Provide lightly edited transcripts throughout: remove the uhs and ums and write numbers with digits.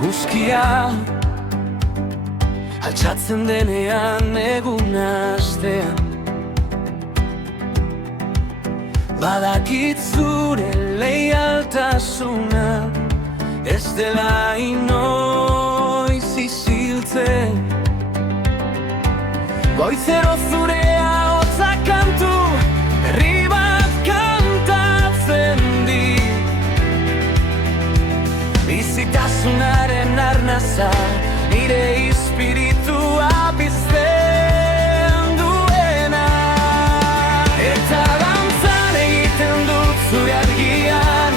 eguzkia altxatzen denean egun hastean. Badakit zure leialtasuna ez dela inoiz isiltzen. Goizero zure ahotsa kantu berri bat kantatzen dit. Bizitasunaren arnaza nire espiritua pizten duena. Eta dantzan egiten dut zure argian,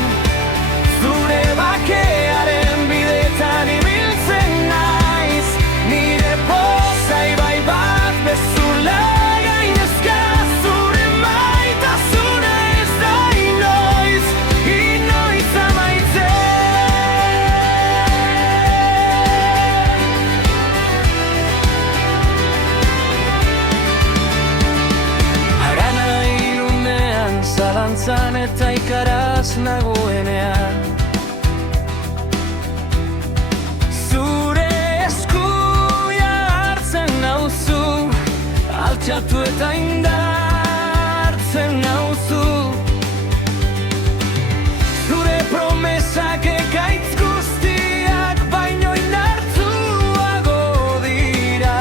zure bakearen bidetan ibiltzen naiz. Nire poza ibai bat bezula gainezka, zure maitasuna ez da inoiz, inoiz amaitzen. Harana ilunean, zalantzan eta ikaraz nagoenean, zure eskuia hartzen nauzu, altxatu eta indartzen nauzu. Zure promesak ekaitz guztiak baino indartsuago dira.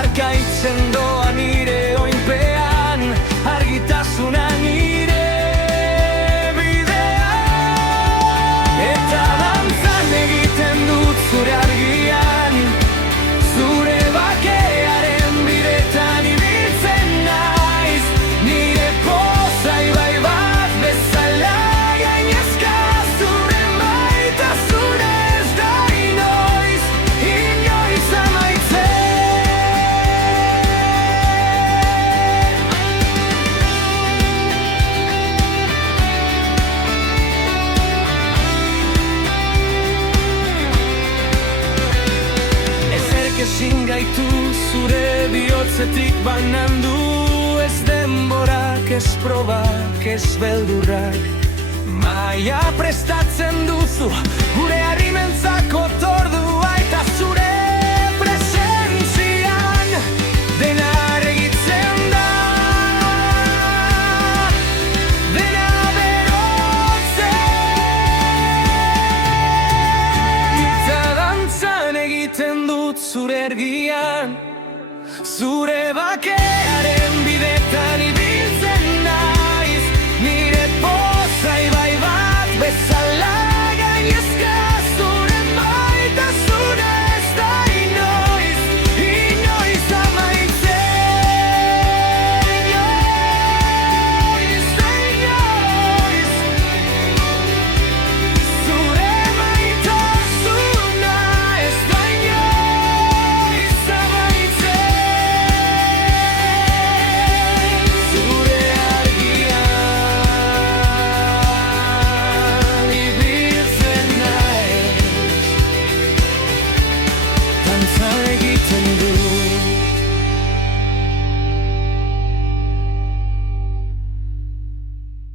Arkaitzen doa nire oinpean, argitasuna nire bidea. Eta dantzan egiten dut zure argian, zure bakearen bidetan ibiltzen naiz. Nire poza ibai bat bezala gainezka, zure maitasuna ez da inoiz, inoiz amaitzen. Ezerk ezin gaitu zure bihotzetik banandu. Ez denborak, ez probak, ez beldurrak. Maia prestatzen duzu gure harrimentzako tordua, eta zure presentzian dena argitzen da, dena berotzen. Eta dantzan egiten dut zure ergian, zure bake